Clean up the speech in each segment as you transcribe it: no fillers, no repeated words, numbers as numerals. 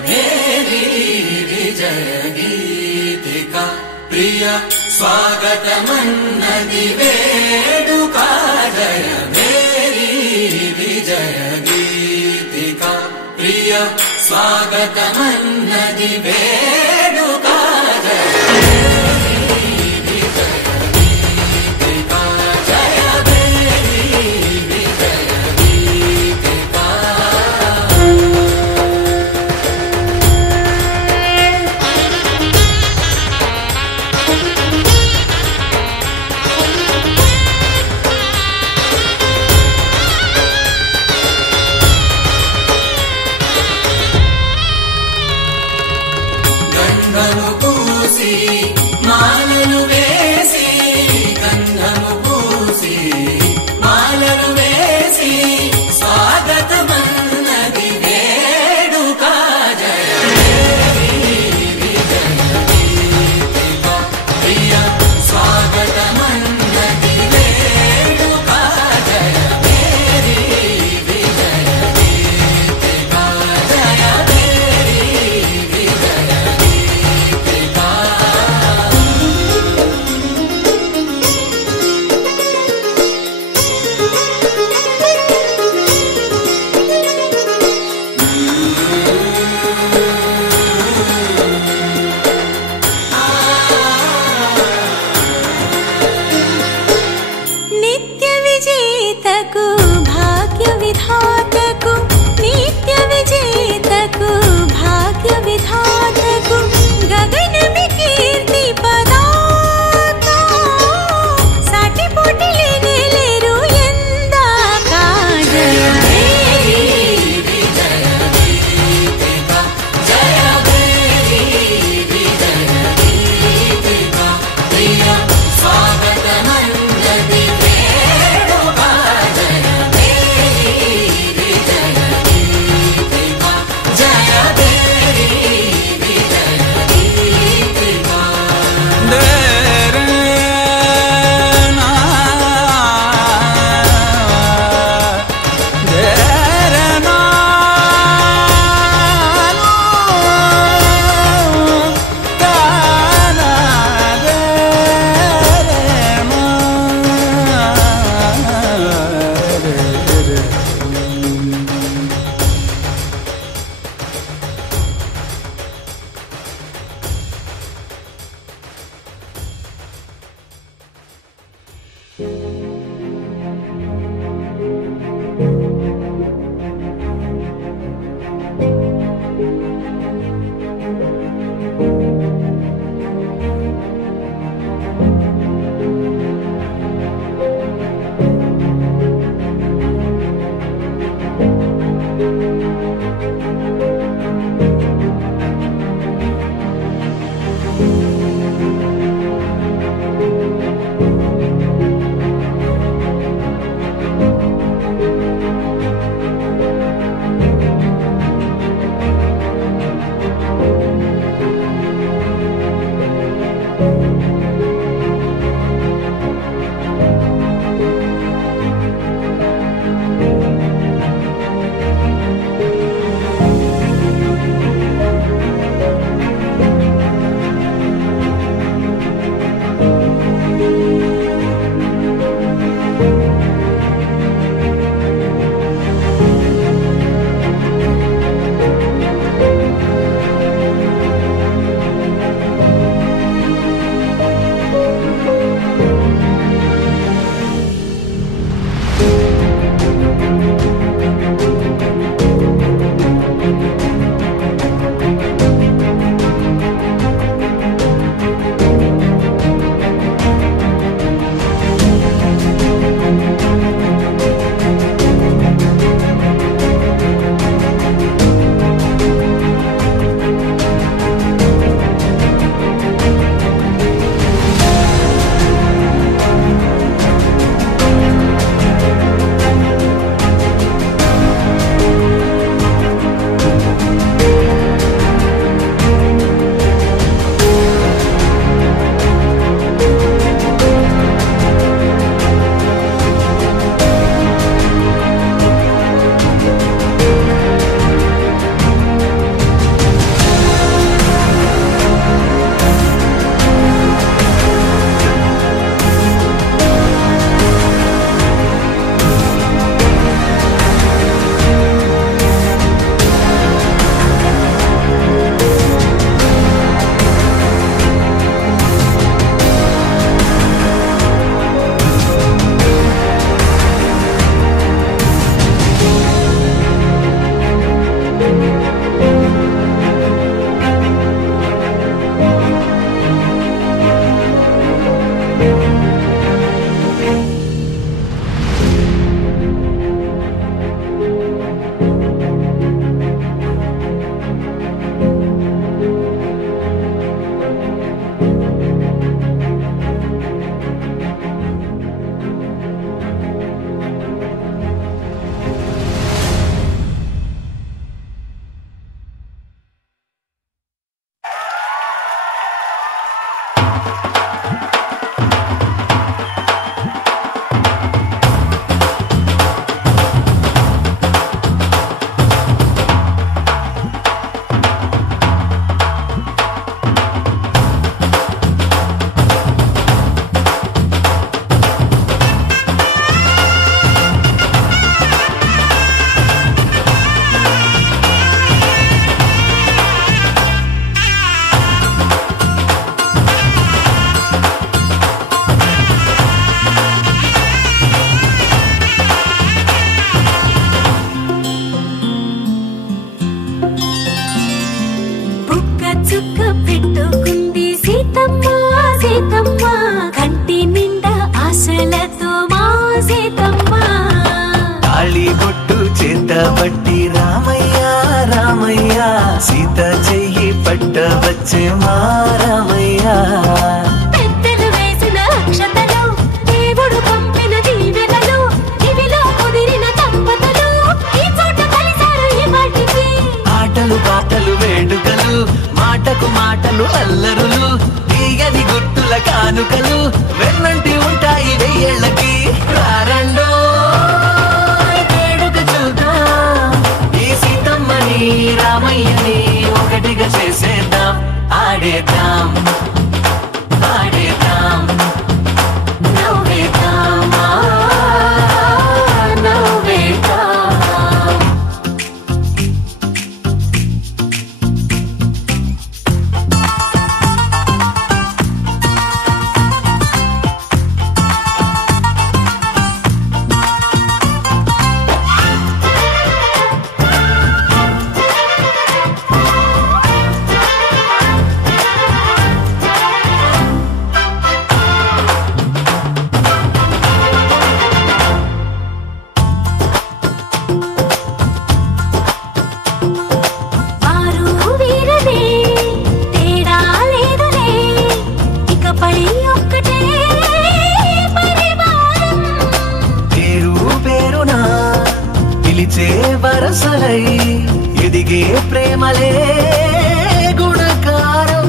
भेरी विजय गीतिका प्रिय स्वागतमन्नदि वेडुका जय भेरी विजय गीतिका प्रिय स्वागतमन्नदि वेडुका जय మాలలు వేసి గంధము పూసి మాలలు వేసి స్వాగతమన్నది వేడుక జయ విజయ గీతికా ప్రియ స్వాగతమన్నది వేడుక జయ మేరీ విజయ గీతికా జయ మేరీ విజయ గీతికా నిత్య విజేతకు భాగ్య విధాతకు నిత్య విజేతకు భాగ్య విధాతకు గగనమి కీర్తి పదాత సాటి పోటీ లేరు ఎందాక జయ మేరీ విజయ గీతికా జయ మేరీ విజయ గీతికా ప్రియ స్వాగతమన్నది వేడుక జయ మేరీ పట్టబట్టి రామయ్య రామయ్య సీత చెయ్యి పట్టవచ్చే మా రామయ్య పెద్దలు వేసిన అక్షతలు దేవుడు పంపిన దీవెనలు ఇవిలో కుదిరిన దంపతులు ఈ చోట కలిశారు ఈ వాటికి ఆటలు పాటలు వేడుకలు మాటకు మాటలు అల్లరులు తీయని గుర్తుల కానుకలు వెన్నంటి ఉంటాయి వెయ్యేళ్ళకి రారండో వేడుక చూద్దాం ఈ సీతమ్మని రామయ్యని ఒకటిగా చేసేద్దాం ఆడేద్దాం ఆడేద్దాం నవ్వేద్దాం నవ్వేద్దాం వరసలై ఎదిగే ప్రేమలే గుణకారం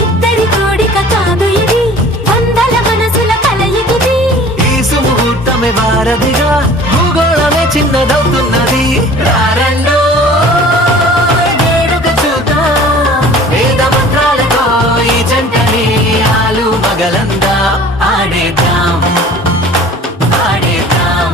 ఇద్దరి కోడిక కాదు ఇది వందల మనసుల కలయికిది ఈ సుముహూర్తమే వారధిగా భూగోళమే చిన్నదవుతున్నది రారండో వేడుక చూద్దాం వేద మంత్రాలతో ఈ జంటని ఆలు మగలందా ఆడేద్దాం ఆడేద్దాం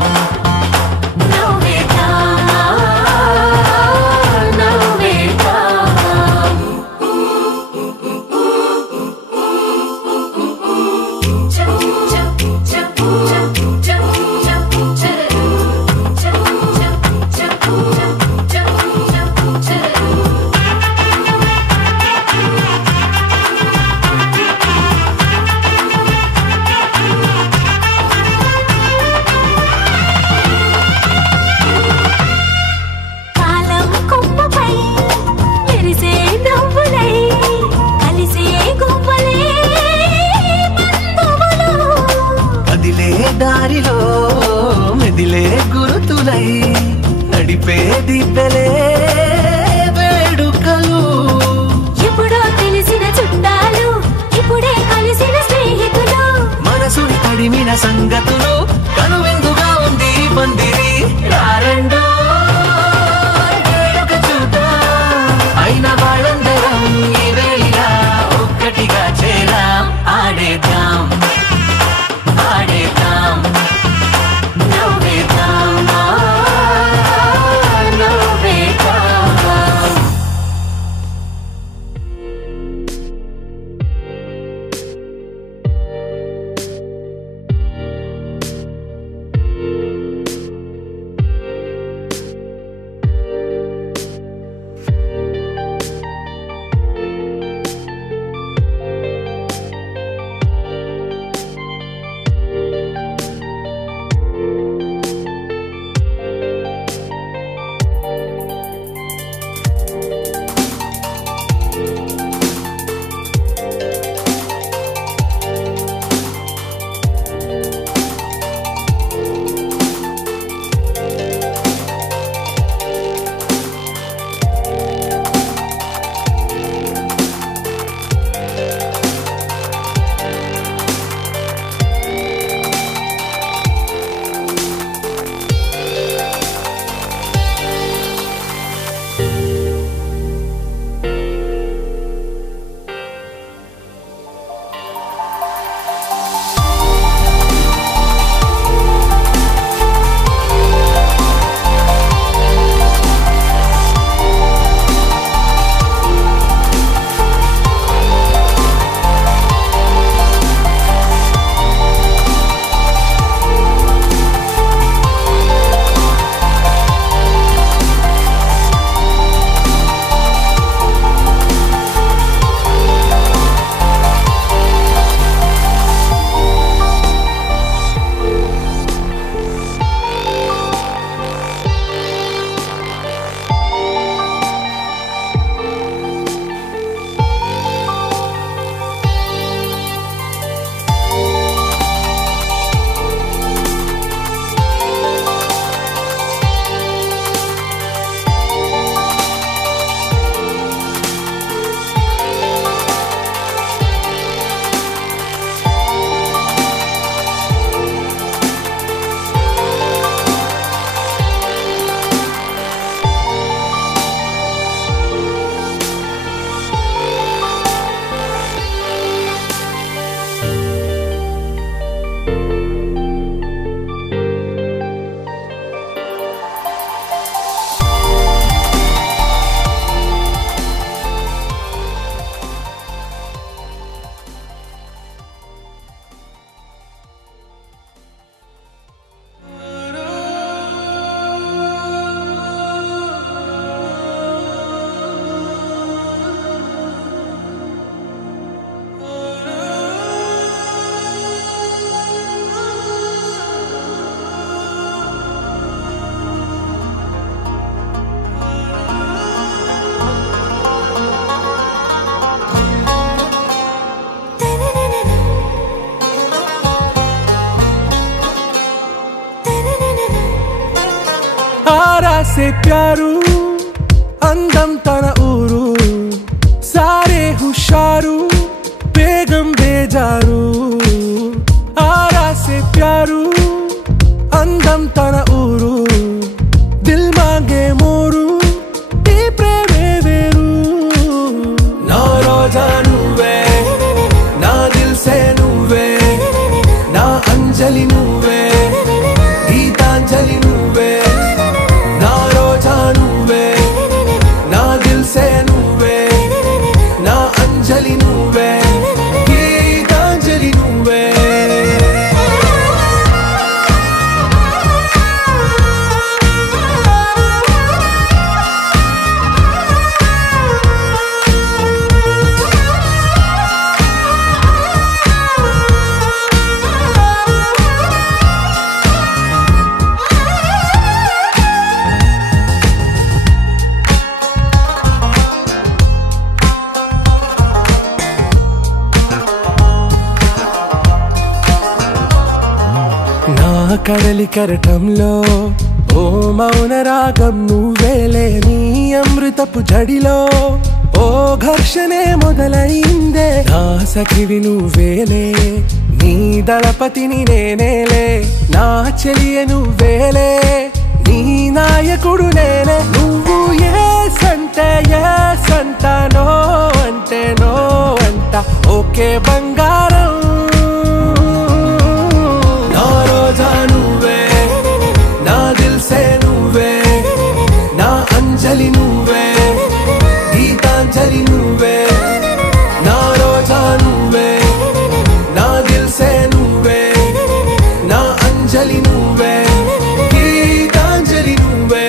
దారిలో మెదిలే గురుతులై నడిపే దిబ్బెలే వేడుకలు ఎప్పుడో తెలిసిన చుట్టాలు ఇప్పుడే కలిసిన స్నేహితులు మనసుని తడిమిన సంగతులు కనువిందుగా ఉంది పందిరి రారండో వేడుక చూద్దాం అయిన వాళ్ళందరం ఈ వేళ ఒక్కటిగా చేరాం ఆడేద్దాం ఆడేద్దాం నవ్వేద్దాం నవ్వేద్దాం. से प्यारू అందం తన ఊరు సారే హుషారు బేగం బేజారు ఆరా से प्यारू అందం తన ఊరు దిల్ మాంగే మోరు ఈ ప్రేమే వేరు నా రోజా నువ్వే నా దిల్ సే నువ్వే నా అంజలి నువ్వే గీతాంజలి నువ్వే నా రోజా నువ్వే నా దిల్ సే నువ్వే నా అంజలి నువ్వే గీతాంజలి నువ్వే కడలి కరటంలో ఓ మౌన రాగం నువ్వేలే నీ అమృతపు జడిలో ఓ ఘర్షణే మొదలైందే నా సఖివి నువ్వేలే నీ దళపతిని నేనేలే నా చెలియ నువ్వేలే నీ నాయకుడు నేనే నువ్వు ఏ సంట నో అంటే నో అంట ఓకే బంగారం రోజా నువ్వే నా దిల్ సే నువ్వే నా అంజలి నువ్వే గీతాంజలి నువ్వే నా రోజా నువ్వే నా దిల్ సే నువ్వే నా అంజలి నువ్వే గీతాంజలి నువ్వే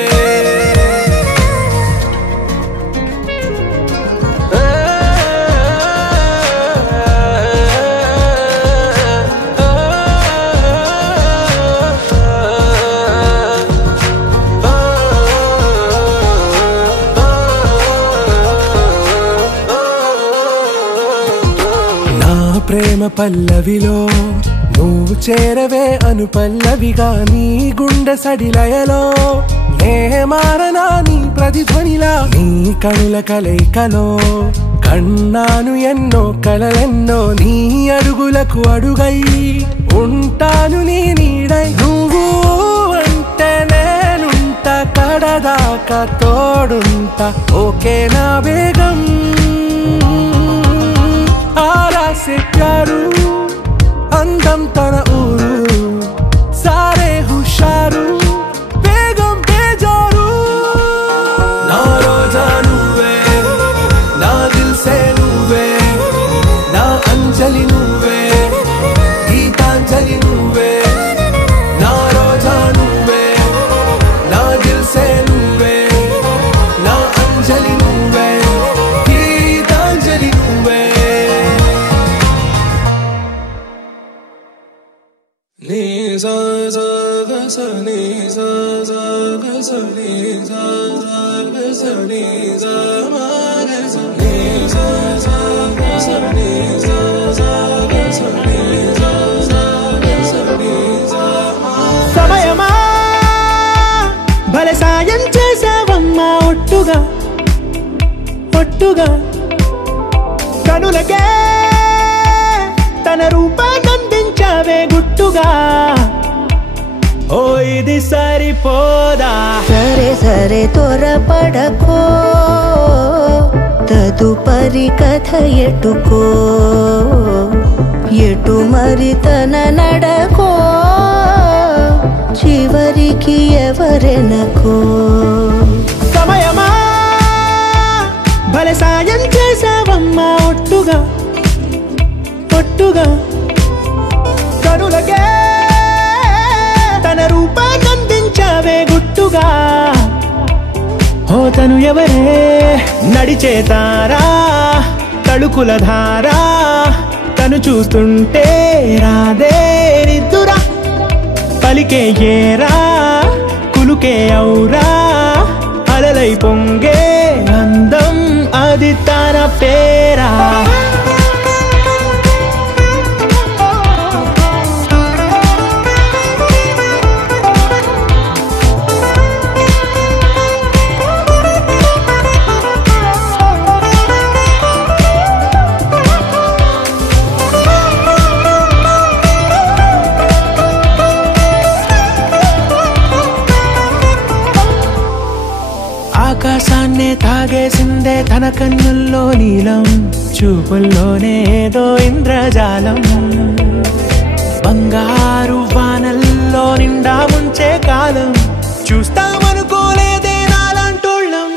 ప్రేమ పల్లవిలో నువ్వు చేరవే అను పల్లవిగా నీ గుండె సడిలయలో నే మారనా నీ ప్రతిధ్వనిలా నీ కనుల కలయికలో కన్నాను ఎన్నో కలలెన్నో నీ అడుగులకు అడుగై ఉంటాను నీ నీడై నువ్వు అంటే నేనుంట కడదాకా తోడుంటా ఓకే నా బేగం आरा से प्यारू అందం తన ఊరు సారే హుషారు బేగం బేజారు నా రోజా నువ్వే నా దిల్ సే నువ్వే నా అంజలి నువ్వే గీతాంజలి నువ్వే నా రోజా నువ్వే నా దిల్ సే నువ్వే నా అంజలి నువ్వే గీతాంజలి నువ్వే ni sa sa ga sa ni sa sa ga sa ni sa sa ga sa ni sa ma ga sa ni sa sa ga sa ni sa sa ga sa ni sa sa ga sa ni sa సమయమా భలే సాయం చేసావమ్మా ఒట్టుగా ఒట్టుగా కనులకే తన రూపాన్నందించావే గుట్టుగా ఓ ఇది సరిపోదా సరే సరే త్వరపడకో తదుపరి కథ ఎటుకో ఎటు మరి తన నడకో చివరికి ఎవరెనకో సమయమా భలే సాయం చేసావమ్మా ఒట్టుగా ఒట్టుగా కనులకే తన రూపాన్నందించావే గుట్టుగా ఓ తను ఎవరే నడిచే తారా తళుకుల ధారా తను చూస్తుంటే రాదే నిద్దురా పలికే ఏరా కులుకే ఔరా అలలై పొంగే అందం అది తన పేరా ఆకాశాన్నే తాగేసిందే తన కన్నుల్లో నీలం, చూపుల్లోనే ఏదో ఇంద్రజాలం. బంగారు వానల్లో నిండా ముంచే కాలం, చూస్తామనుకోలేదే నాలాంటోళ్ళం.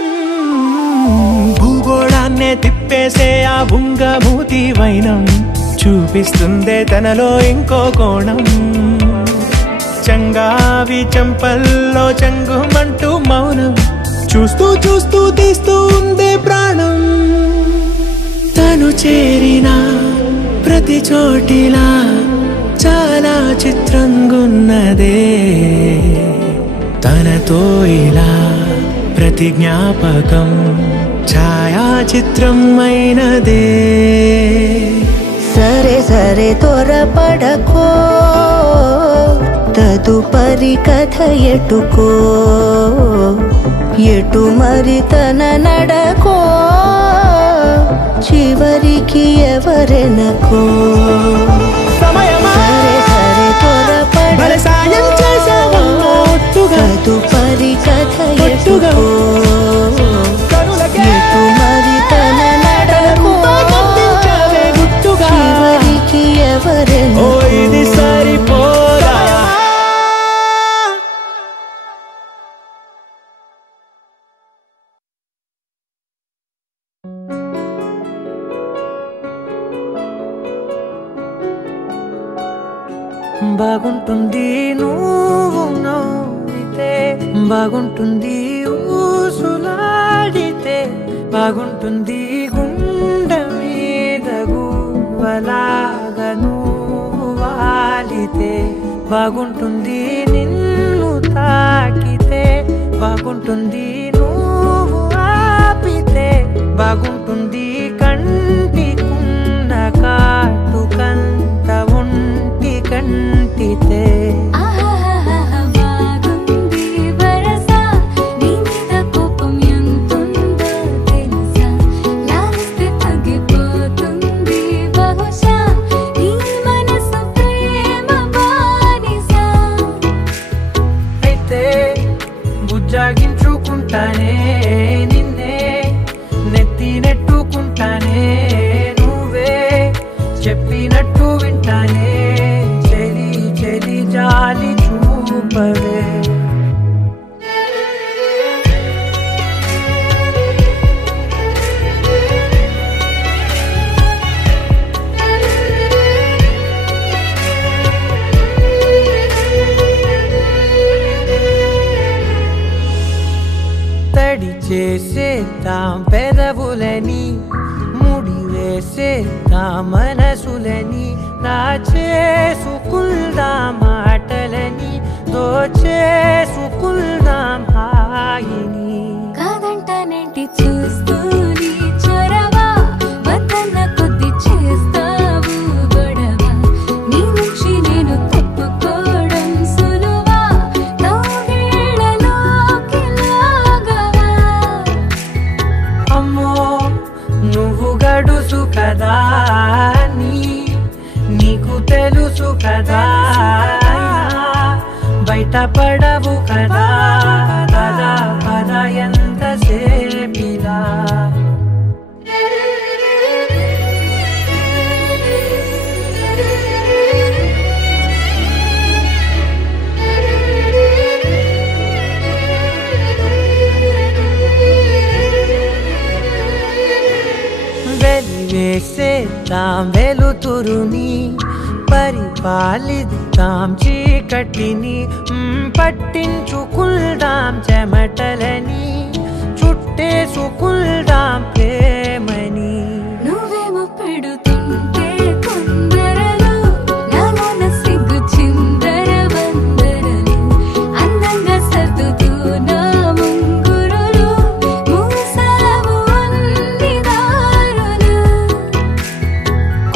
భూగోళాన్నే తిప్పేసే ఆ బుంగమూతి వైనం, చూపిస్తుందే తనలో ఇంకో కోణం. చంగావి చంపల్లో చంగుమంటూ మౌనం, చూస్తూ చూస్తూ తీస్తూ ఉందే ప్రాణం. తను చేరిన ప్రతి చోటిలా చాలా చిత్రంగున్నదే, తనతో ఇలా ప్రతి జ్ఞాపకం ఛాయాచిత్రం అయినదే. సరే సరే త్వరపడకో, తదుపరి కథ ఎటుకో, ఎటు మరి తన నడకో, చివరికి ఎవరెనకో. సరే సరే త్వరపడకో, తదుపరి కథ ఎటుకో, ఎటు మరి తన నడకో, చివరికి ఎవరెనకో. ఇది సరిపోదా? బాగుంటుంది నువ్వు నవ్వితే, బాగుంటుంది ఊసులాడితే, బాగుంటుంది గుండె మీద గువ్వలాగా నువ్వు వాలితే, బాగుంటుంది నిన్ను తాకితే, బాగుంటుంది నువ్వు ఆపితే, బాగుంటుంది కంటికున్న కాటుకంత ఒంటి కంటితే. బాగుంది వరస, నీ మీద కోపం ఎంతుందో తెలుసా, లాలిస్తే తగ్గిపోతుంది బహుశా, నీ మనసు ప్రేమ బానిస. అయితే బుజ్జాగించుకుంటానే నిన్నే, నెత్తి నెట్టుకుంటానే, నువ్వే చెప్పినట్టు వింటానే, చెలి చెలి జాలి చూపవే. తడి చేసేద్దాం పెదవులని, ముడి వేసేద్దాం మనసులని, నా చేసుకుందాం మాటలని, దోచేసుకుందాం హాయిని. కాదంటానేంటి చూస్తూ నీ చొరవ, వద్దన్న కొద్ది చేస్తావు గొడవ, నీ నుంచి నేను తప్పుకోవడం సులువా, నవ్వేళ్ళలోకి లాగవా. అమ్మో నువ్వు గడుసు కదా, నీకు తెలుసు కదా, బయట పడవు కదా, పద పద ఎంతసేపిలా. వెలివేసేద్దాం వెలుతురుని, పరిపాలిద్దాం చీకటిని, పట్టించుకుందాం చెమటలని, చుట్టేసుకుందాం ప్రేమని. నువ్వేమో పెడుతుంటే కొందరలు, నాలోన సిగ్గు చిందర వందరలు, అందంగా సర్దుతూ నా ముంగురులు, మూసావు అన్ని దారులు.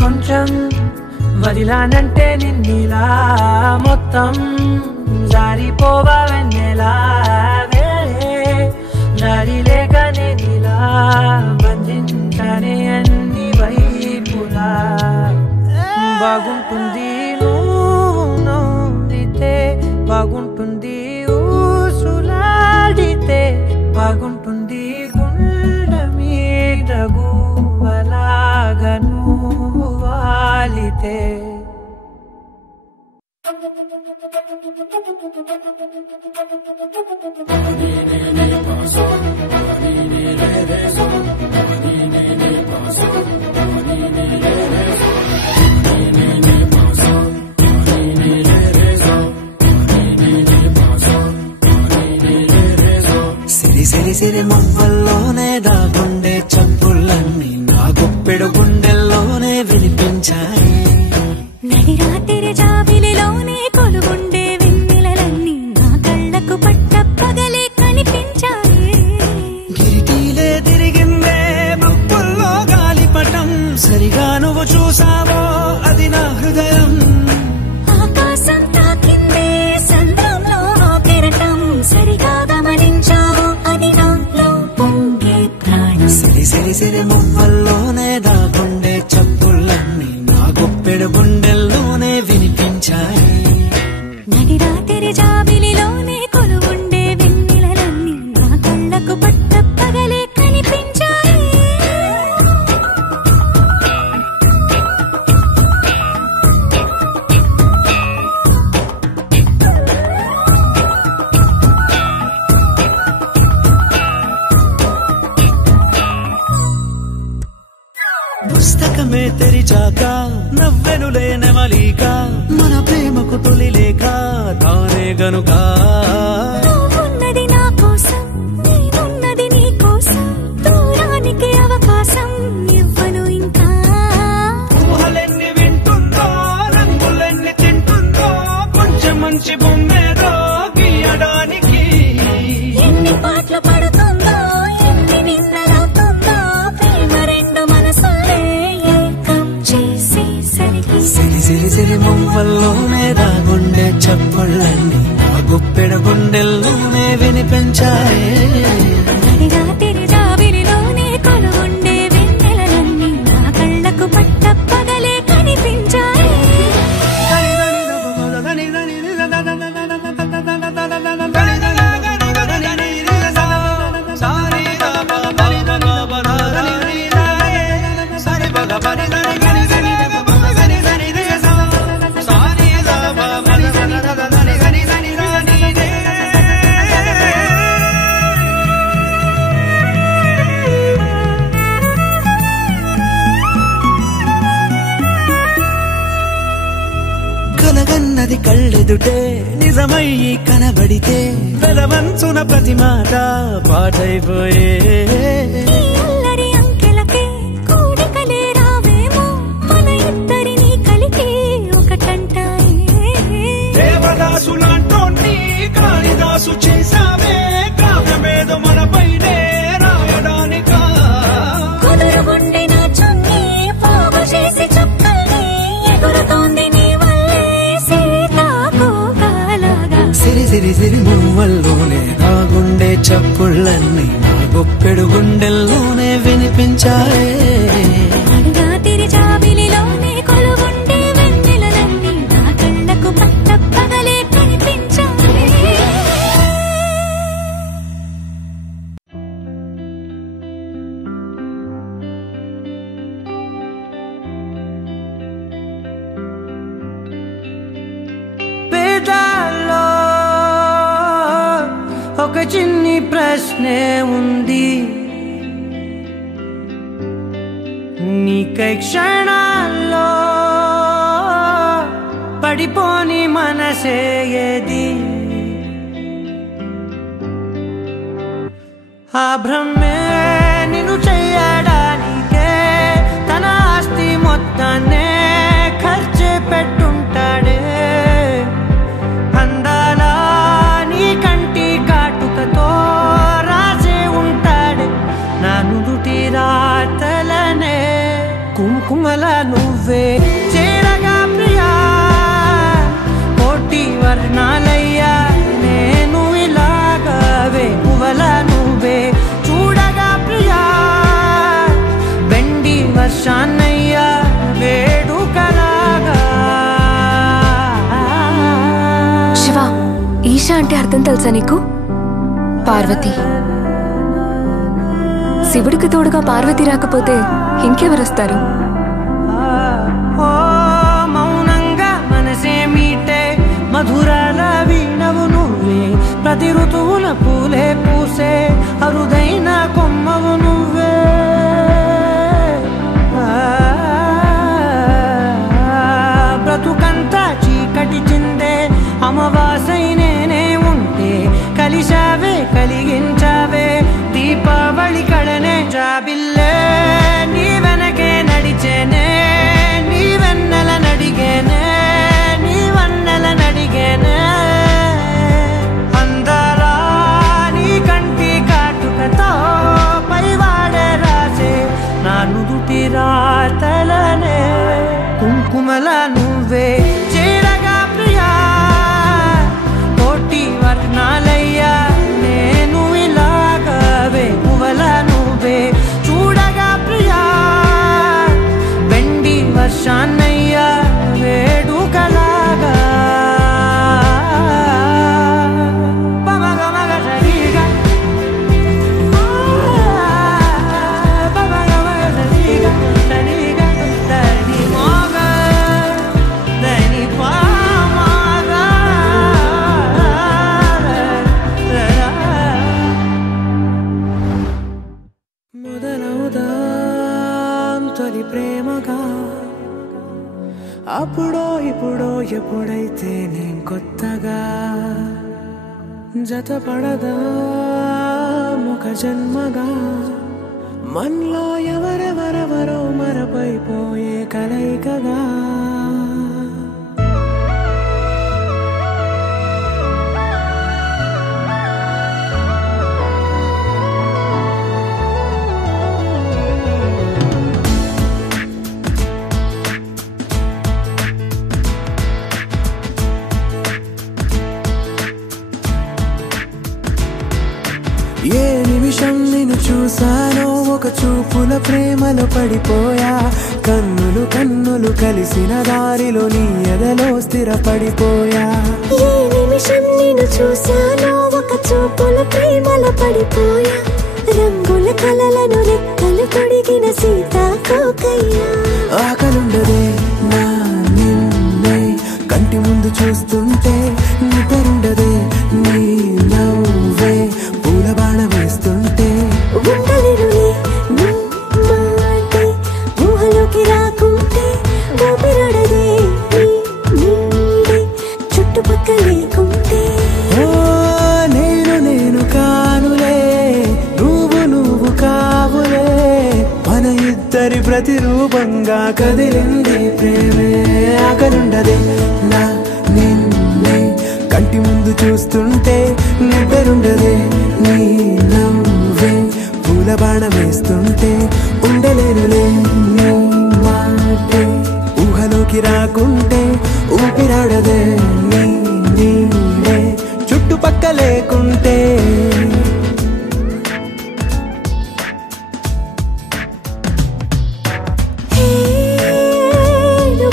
కొంచెం వదిలానంటే నిన్నిలా, మొత్తం జారిపోవా వెన్నెలా, దారి లేక నేనిలా బంధించనే అన్ని వైపులా. బాగుంటుంది నువ్వు నవ్వితే, బాగుంటుంది ఊసులాడితే, బాగుంటుంది గుండె మీద గువ్వలాగా నువ్వు వాలితే సిరి సిరి మువ్వల్లోనే దాగుండే చప్పులన్నీ నా గుప్పెడు గుండెల్లోనే వినిపించాయి. నడి రాత్రి జాబిలిలోనే కొలుగుండే వెన్నెలలన్నీ నా కళ్ళకు పట్ట పగలే కనిపించాయి. గిరిటీలే తిరిగిందే ముప్పుల్లో గాలిపటం, సరిగా నువ్వు చూసావో అది నా హృదయం. ఆకాశం తాకిందే సంద్రంలో కెరటం, సరిగా గమనించావో అది నాలో పొంగే ప్రాణం. సిరి సిరి సిరి మువ్వల్లోనే దాగుండే చప్పులన్నీ నా గుప్పెడు గుండెల్లోనే వినిపించాయి. నడి రాత్రి జాబిలిలోనే కొలువుండే వెన్నెలలన్నీ నా కళ్ళకు పట్ట పగలే కనిపించాయి. పుస్తకమే తెరిచాక నవ్వెనులే నెమలిక, మన ప్రేమకు తొలి లేక తానే గనుక. నువ్వున్నది నా కోసం, నేనున్నది నీ కోసం, దూరానికి అవకాశం ఇవ్వను ఇంకా. ఊహలెన్ని వింటుందో, రంగులెన్ని తింటుందో, కొంచెం మంచి బొమ్మేదో గీయడానికి. ఎన్ని పాటలు పడుతుందో, ఎన్ని నిన్నలవుతుందో, ప్రేమ రెండు మనసులే ఏకం చేసేసరికి. సిరి సిరి సిరి మువ్వల్లోనే దాగుండే చప్పుళ్ళన్నీ నా గుప్పెడు గుండెల్లోనే వినిపించాయి. నడి రాత్రి జాబిలిలోనే కొలువుండే వెన్నెలలన్నీ నా కళ్ళకు పట్ట పగలే కనిపించాయి. కలగన్నది కళ్ళెదుటే నిజమయ్యి కనబడితే, వెలవంచున ప్రతి మాట పాటైపోయే. ఈ అల్లరి అంకెలకే కూడికలే రావేమో, మన ఇద్దరిని కలిపి ఒకటంటాయే. దేవదాసులాంటోన్ని కాళిదాసు చేశావే, కావ్యమేదో మనపైనే రాయడానికా. కుదురుగుండె నా చున్నీ పోగు చేసి చుక్కల్ని ఎగురుతోంది నీ వల్లే సీతాకోకలాగా. సిరి సిరి సిరి మువ్వల్లోనే దాగుండే చప్పుళ్ళన్నీ నా గుప్పెడు గుండెల్లోనే వినిపించాయే. నడి రాత్రి జాబిలిలోనే కొలువుండే వెన్నెలలన్నీ నా కళ్ళకు పట్ట పగలే కనిపించాయి. పేదాల్లో ఒక చిన్ని ప్రశ్నే ఉంది, నీకై క్షణాల్లో పడిపోని మనసే ఏది? ఆ భ్రమే నిన్ను చెయ్యడానికే తన ఆస్తి మొత్తాన్నే ఖర్చు పెట్టుంటాడే. అందాల నీ కంటి కాటుకతో రాసే ఉంటాడే నా నుదుటి రాతలనే. కుంకుమల నువ్వే చేరగా ప్రియా, కోటి వర్ణాలయ్యా నేను ఇలాగవే. పువ్వల నువ్వే చూడగా ప్రియా, వెండి వర్షాన్నయ్యా వేడుకలాగా. శివ, ఈషా అంటే అర్థం తెలుసా నీకు? పార్వతి. శివుడికి తోడుగా పార్వతి రాకపోతే ఇంకెవరొస్తారు? ఓ మౌనంగా మనసే మీటే మధురాల వీణవు నువ్వే, ప్రతి ఋతువున పూలే పూసే అరుదైన కొమ్మవు నువ్వే. బ్రతుకంతా చీకటి చిందే అమవాసై నేనే ఉంటే, కలిశావే కలిగించావే దీపావళి కళనే జాబిల్లే. నీ వెనకే నడిచేనే, నీ వెన్నెల నడిగేనే, నీ వన్నెల నడిగేనే. అందాలా నీ కంటి కాటుకతో పైవాడే రాసే నా నుదుటి రాతలనే. కుంకుమల నువ్వే చేరగా ప్రియా, కోటి వర్ణాలయ్యా నేను ఇలాగవే. పువ్వుల నువ్వే చూడగా ప్రియా, వెండి వర్షాన్నయ్యా వేడుకలాగా. తొలి ప్రేమగా అప్పుడో ఇప్పుడో ఎప్పుడైతే నేను కొత్తగా జతపడదా ముఖ జన్మగా. మనలో ఎవరెవరెవరో మరపైపోయే కలయికగా. ఏ నిమిషం నిన్ను చూసానో ఒక చూపుల ప్రేమలో పడిపోయా. కన్నులు కన్నులు కలిసిన దారిలో నీ ఎదలో స్థిరపడిపోయా. ఏ నిమిషం నిన్ను చూసానో ఒక చూపుల ప్రేమలో పడిపోయా. రంగుల కలలను రెక్కలు తొడిగిన సీతాకోకయ్యా. ఆకలుండదే నా నిన్నే కంటి ముందు చూస్తుంటే, నిద్రుండదే నీ నవ్వే పూల బాణ వేస్తుంటే. ఉండలేనులే నీ మాటే ఊహలోకి రాకుంటే, ఊపిరాడదే నీ నీడే చుట్టుపక్కల లేకుంటే. ఓ నేను కానులే, నువ్వు కావులే, మన ఇద్దరి ప్రతిరూపంగా కదిలింది ప్రేమే. ఆకలుండదే నా నిన్నే కంటి ముందు చూస్తుంటే, నిద్రుండదే నీ నవ్వే పూల బాణ వేస్తుంటే. ఉండలేనులే నీ మాటే ఊహలోకి రాకుంటే, ఊపిరాడదే నీ నీడే చుట్టుపక్క లేకుంటే.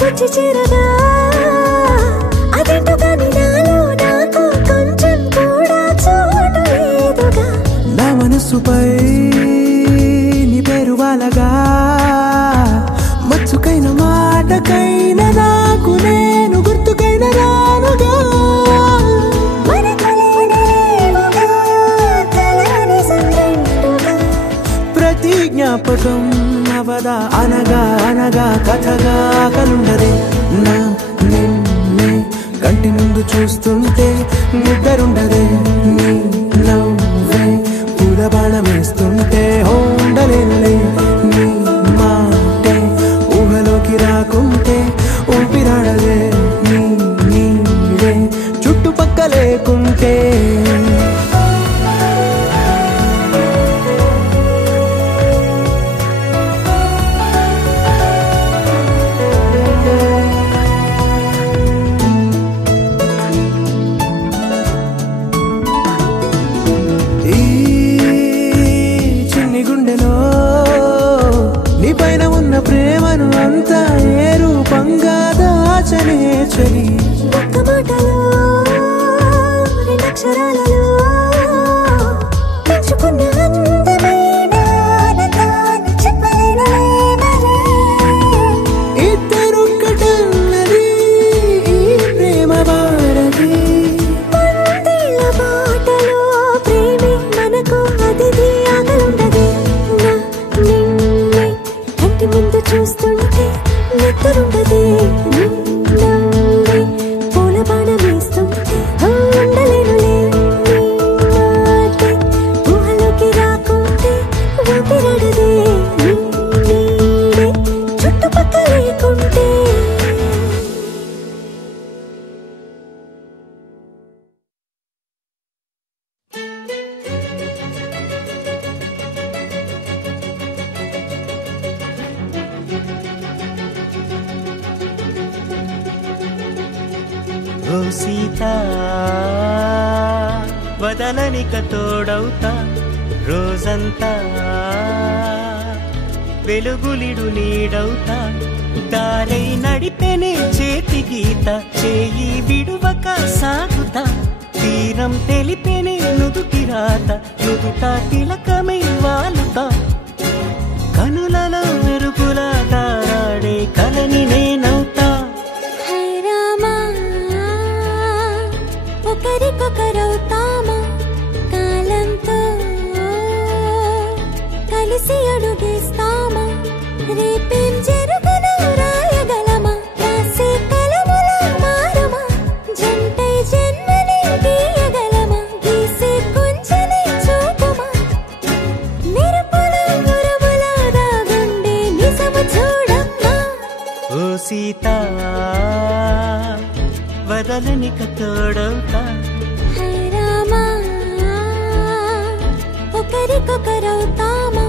వచ్చి చేరగా అదేంటో కానీ నాలో నాకు కొంచెం కూడా చోటు లేదుగా. నా మనసుపై నీ పేరు వాలగా, మచ్చుకైన మాటకైన నాకు నేను గుర్తుకైన రానుగా. ప్రతి జ్ఞాపకం అవదా అనగా అనగా కథగా. కలుండదే నా నిన్నే కంటి ముందు చూస్తుంటే, నిద్రుండదే నీ నవ్వే పూల బాణ వేస్తుంటే. ఉండలేనులే నీ మాటే ఊహలోకి రాకుంటే, ఊపిరాడదే నీ నీడే చుట్టుపక్క లేకుంటే. చూస్తుంటే నిద్రుండదే నవ్వే పూల బాణం వేస్తుంటే ఉండలేనులే నీ మాటే ఊహలోకి రాకుంటే ఊపిరాడదే నీ నీడే చుట్టుపక్కల లేకుంటే ఓ సీతా వదలనిక తోడవుతా రోజంతా వెలుగులిడు నీడవుతా దారై నడిపెనే చేతి గీత చేయి విడువక సాగుతా తీరం తెలిపెనే నుదుటి రాత నుదుట తిలకమై వాలుతా కనులలో మెరుపులా తారాడే కలని నేనవుతా ఒకరికొకరవుతామా కాలంతో కలిసి అడుగేస్తామా రేపేం జరుగునో రాయగలమా రాసే కలముల మారమా జంటై జన్మని గీయగలమా గీసే కొంచెని చూపుమా మెరుపుల మురముల దాగుండే నిజము చూడమ్మా ఓ సీతా వదలనిక తోడవుతా రామా ఒకరికొకరవుతామా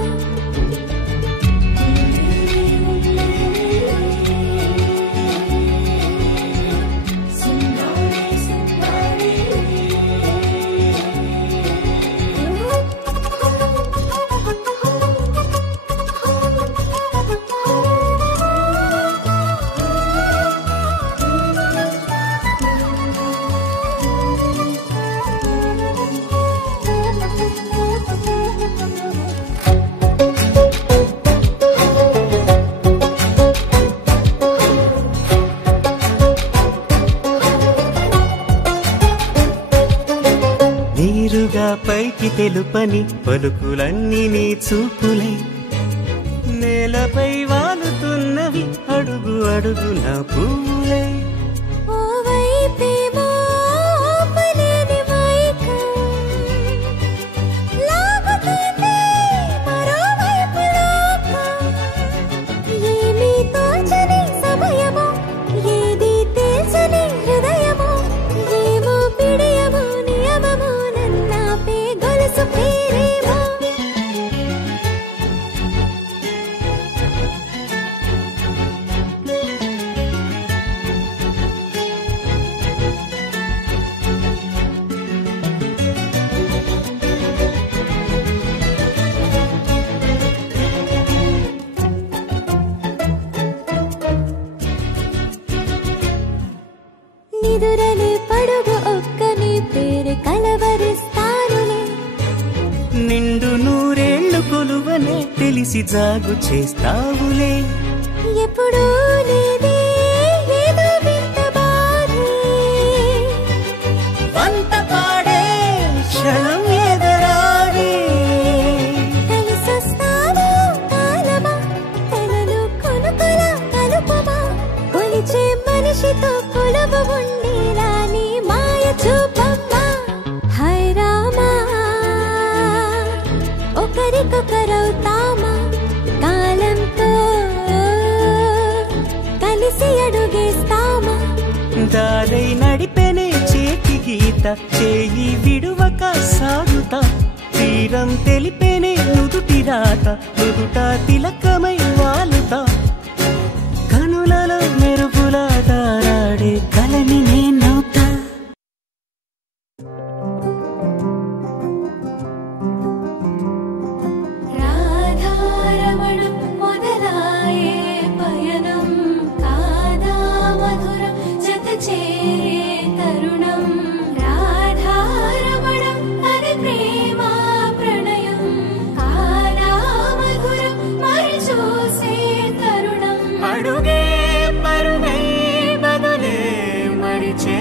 నీరుగా పైకి తెలుపని పలుకులన్నీ నీ చూపులై నేలపై వాలుతున్నవి అడుగు అడుగు నా పూలై ఓవైపేమో ఆపలేని మైకం లాగుతుంది మరోవైపు లోకం ఏమీ తోచని సమయమో ఏది తేల్చని హృదయమో ఏమో పిడియమో నియమమో నన్నాపే గొలుసు పేరేమో నిదురలే పడుగు ఒక్కని పేరు కలవరిస్తానులే నిండు నూరేళ్లు కొలువనే తెలిసి జాగు చేస్తావులే ఎప్పుడూ లేదే ఏదో వింత బాధే వంత పాడే క్షణం ఎదరాడే కలిసొస్తావో కాలమా తనను కొనుకొల కలుపమా కొలిచే మనిషితో కొలువు ఉండేలా నీ మాయ చూపమ్మా హై రామా ఒకరికొకరవుతామా కాలంతో కలిసి అడుగేస్తామా దారై నడిపెనే చేతి గీత చేయి విడువక సాగుతా తీరం తెలిపెనే నుదుటి రాత నుదుట తిలకమై వాలుతా కనులలో మెరుపుల తారాడే కలని నేనవుతా రాధారమణం మొదలాయే పయనం కాదా మధురం జత చేరే తరుణం రాధారమణం అది ప్రేమ ప్రణయం కాదా మధురం మరి చూసే తరుణం అడుగే పరుగే బదులే మరిచే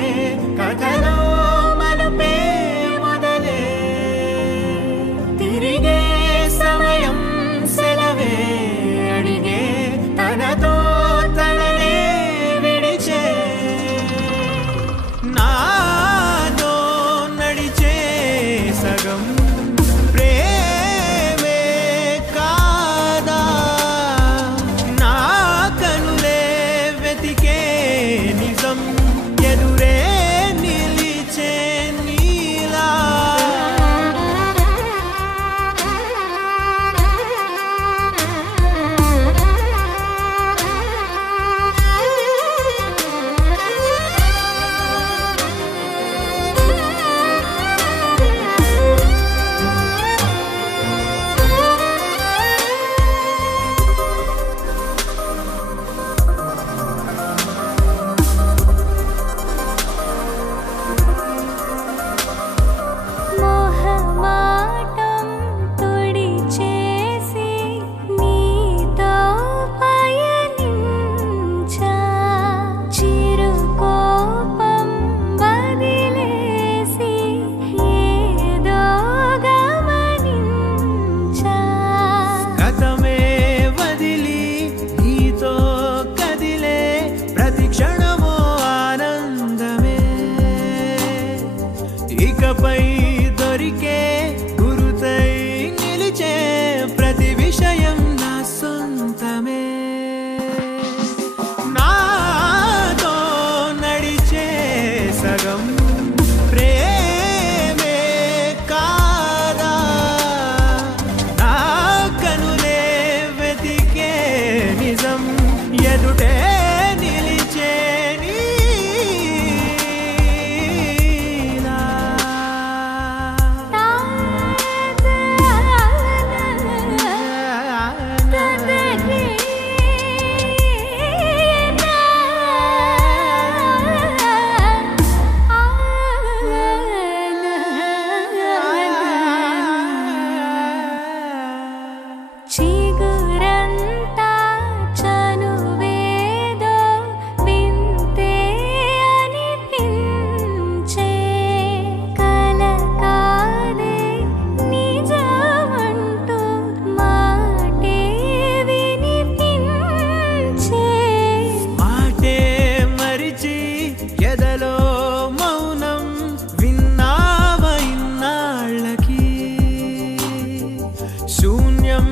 శూన్యం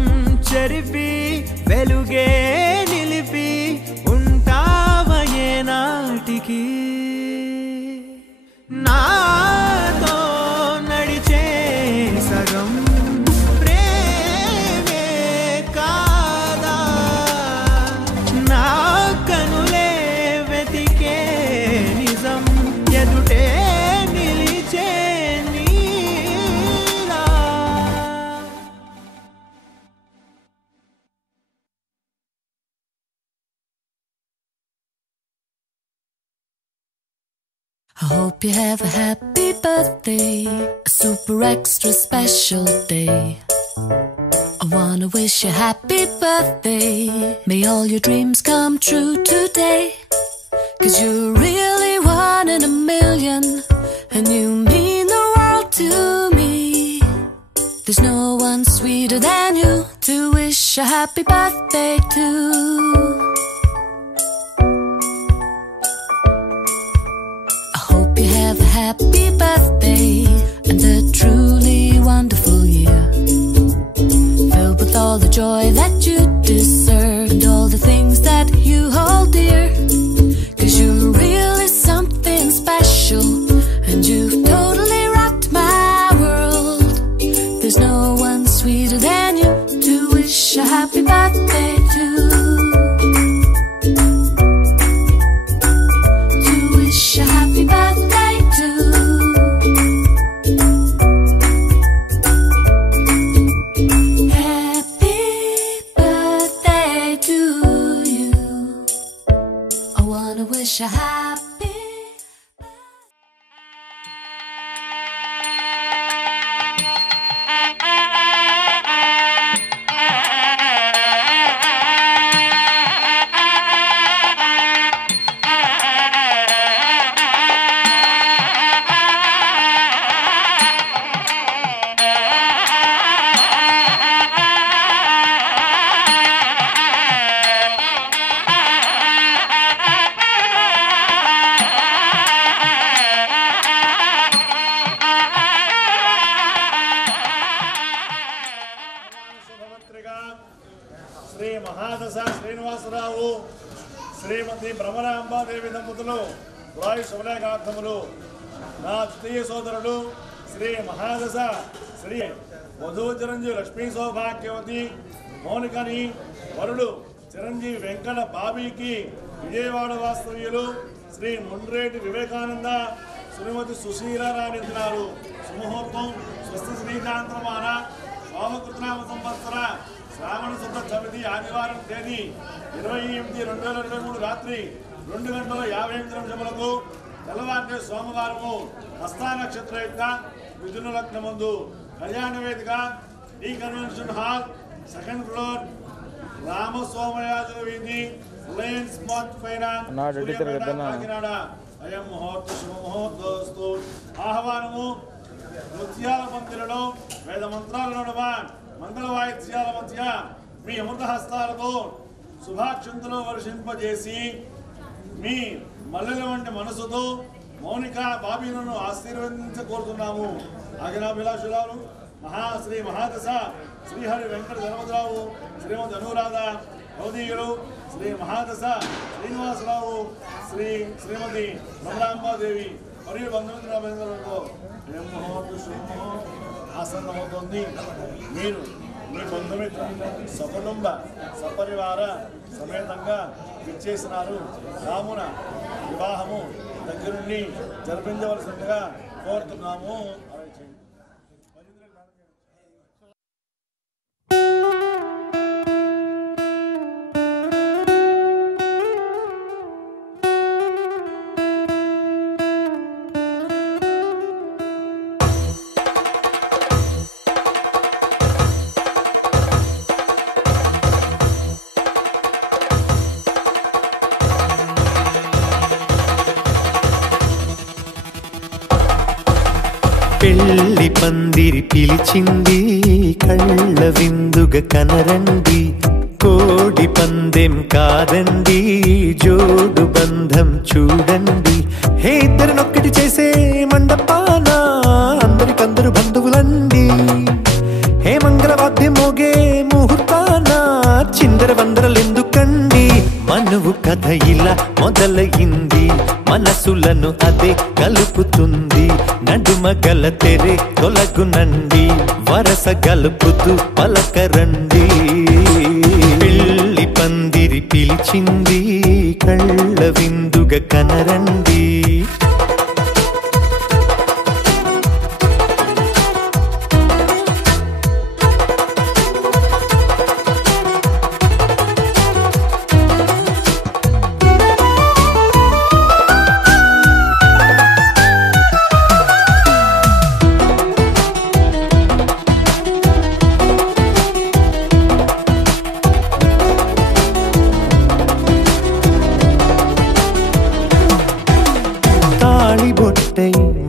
చెరిపి వెలుగే నిలిపి ఉంటావయే నాటికి నాతో నడిచే సగం ప్రేమే కాదా నా కనులే వెతికే నిజం ఎదుటే నిలిచే నీలా I hope you have a happy birthday, a super extra special day. I wanna wish you happy birthday, may all your dreams come true today. 'Cause you're really one in a million, and you mean the world to me. There's no one sweeter than you to wish a happy birthday to. You have a happy birthday and a truly wonderful year, filled with all the joy that you deserve and all the things that you hold dear. 'Cause you're really something special and you've totally rocked my world. There's no one sweeter than you to wish a happy birthday to. To wish a happy birthday to. Happy birthday to you. I wanna wish a happy. Shri మహాదశ శ్రీనివాసరావు శ్రీమతి భ్రమరాంబాదేవి దంపతులు వాయు శుభలేఖార్థములు నా ద్వితీయ సోదరుడు శ్రీ మహాదశ శ్రీ వధూ చిరంజీవి లక్ష్మీ సౌభాగ్యవతి మౌనికని వరుడు చిరంజీవి వెంకట బాబీకి విజయవాడ వాస్తవ్యులు శ్రీ ముండ్రేటి వివేకానంద శ్రీమతి Sushila Rani dinar సుముహూర్తం స్వస్తి శ్రీకాంతమాన వామకృతనామ సంవత్సర శ్రావణ శుద్ధ చవితి ఆదివారం తేదీ 28/2023 రాత్రి 2:58 తెల్లవారి సోమవారము హస్త నక్షత్ర యొక్క మిథున లగ్నమందు కళ్యాణ వేదిక ఈ కన్వెన్షన్ హాల్ 2nd ఫ్లోర్ రామసోమయాజుల వీధి రిలయన్స్ మార్ట్ పైన కాకినాడ. అయం ముహూర్త శుభ ముహూర్తస్తు. ఆహ్వానము నృత్యాల మందిరలో వేద మంత్రాల నడుమ మంగళ వాయిద్యాల మధ్య మీ అమృత హస్తాలతో శుభాక్షంతులు వర్షింపజేసి మీ మల్లెల వంటి మనసుతో మౌనిక బాబీలను ఆశీర్వదించకోరుతున్నాము. ఆజ్ఞాభిలాషురాలు శ్రీ మహాదశ శ్రీహరి వెంకట ధర్మరావు శ్రీమతి అనురాధ భౌదీయులు శ్రీ మహాదశ శ్రీనివాసరావు శ్రీమతి భ్రమరాంబాదేవి మరియు బంధుమిత్రులతో ఆసన్నమవుతోంది. మీరు మీ బంధుమిత్ర సకుటుంబ సపరివార సమేతంగా విచ్చేసినారు. రామున వివాహము దగ్గరుండి జరిపించవలసిందిగా కోరుతున్నాము. పెళ్లి పందిరి పిలిచింది కళ్ళ విందుగా కనరండి, కోడి పందెం కాదండి జోడు బంధం చూడండి. హే ఇద్దరినొక్కటి చేసే మండపాన అందరికందరు బంధువులండి. హే మంగళవాద్య మధ్య మోగే ముహూర్తాన చిందర వందరలెందుకండి మనువు కథ ఇలా మొదలయింది మనసులను అదే కలుపుతుంది నడుమ గల తెరే తొలగునండి వరస గలుపుతూ పలకరండి పెళ్లి పందిరి పిలిచింది కళ్ళ విందుగా కనరండి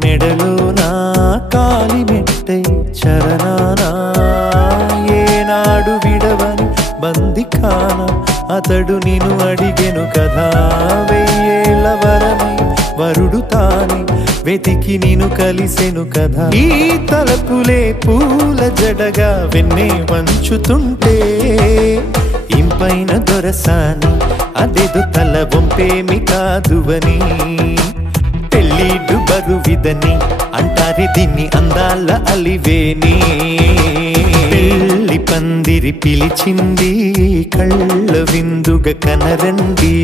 మెడలోనా కాలి మెట్టై చరణానా ఏనాడు విడవని బందికాన అతడు నిన్ను అడిగెను కదా వెయ్యేళ్ళ వరమై వరుడు తానే వెతికి నిన్ను కలిసెను కదా ఈ తలపులే పూల జడగా వెన్నే వంచుతుంటే ఇంపైన దొరసాని అదేదో తల వంపేమి కాదువని పెళ్ళిడు బరువిదని అంటారే దీన్ని అందాల అలివేని పెళ్లి పందిరి పిలిచింది కళ్ళ విందుగా కనరండి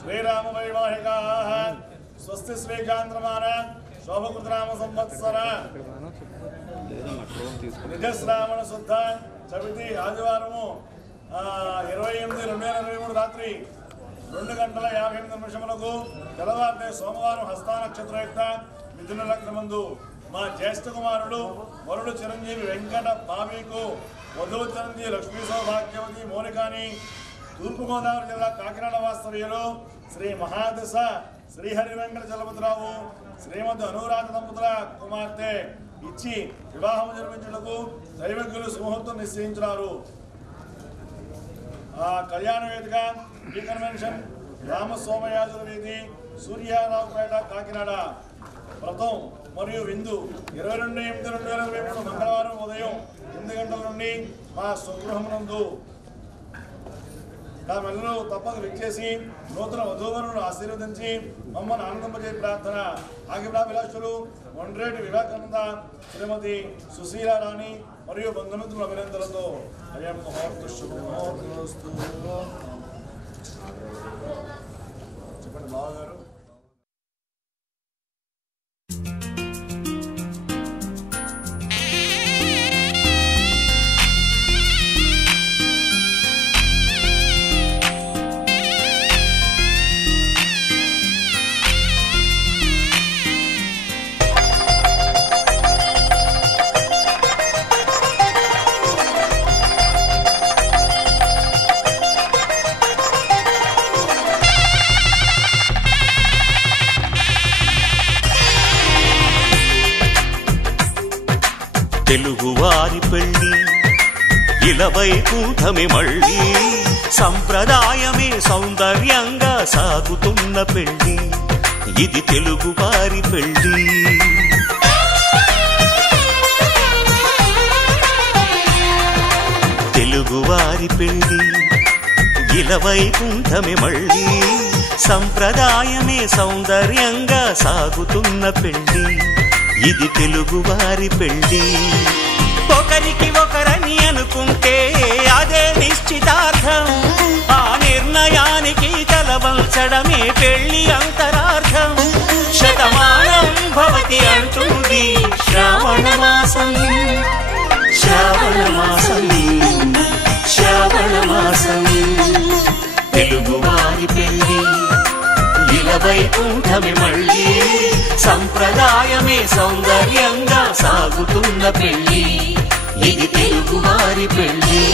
श्रीराम वैवाहिका स्वस्ति श्रीकांद्रमान शोभकुद्राम संवत्सर निजश्रावण शुद्ध चविति आदिवारము 28/2023 రాత్రి 2:58 తెల్లవారుతే సోమవారం హస్త నక్షత్రయుక్త మిథున లగ్నమందు మా జ్యేష్ఠ కుమారుడు వరుడు చిరంజీవి వెంకట బాబీకు వధువు చిరంజీవి లక్ష్మీ సౌభాగ్యవతి మోనికాని తూర్పుగోదావరి జిల్లా కాకినాడ వాస్తవ్యులు శ్రీ మహాదశ శ్రీహరి వెంకట చలపతిరావు శ్రీమతి అనురాధ దంపతుల కుమార్తె ఇచ్చి వివాహం జరిపించుటకు దైవజ్ఞులు సుముహూర్తం నిశ్చయించినారు. ఆ కళ్యాణ వేదిక ఈ కన్వెన్షన్ రామసోమయాజుల వీధి సూర్యారావుపేట కాకినాడ. వ్రతం మరియు విందు 22/8/2023 మంగళవారం ఉదయం 8 గంటల నుండి మా స్వగృహమునందు. తామెల్లరూ తప్పక విచ్చేసి నూతన వధూవరులను ఆశీర్వదించి మమ్మల్ని ఆనందింపజే ప్రార్థన. ఆగిలాభిలాషులు ఒండ్రేటి వివేకానంద శ్రీమతి సుశీల రాణి మరియు బంధుమిత్రుల అభినందనలతో అయం ముహూర్త శుభముహూర్తస్తు. చెప్పండి బావగారు. తెలుగువారి పెళ్ళి ఇలవైకుంఠమే మళ్ళీ సంప్రదాయమే సౌందర్యంగా సాగుతున్న పెళ్ళి ఇది తెలుగువారి పెళ్ళి. తెలుగువారి పెళ్ళి ఇలవైకుంఠమే మళ్ళీ సంప్రదాయమే సౌందర్యంగా సాగుతున్న పెళ్ళి ఇది తెలుగువారి పెళ్ళి. ఒకరికి ఒకరని అనుకుంటే అదే నిశ్చితార్థం. ఆ నిర్ణయానికి తలవంచడమే పెళ్లి అంతరార్థం. శతమానం భవతి అంటుంది శ్రావణ మాసం. వైకుంఠమే మళ్ళీ సంప్రదాయమే సౌందర్యంగా సాగుతున్న పెళ్ళి ఇది తెలుగువారి పెళ్ళి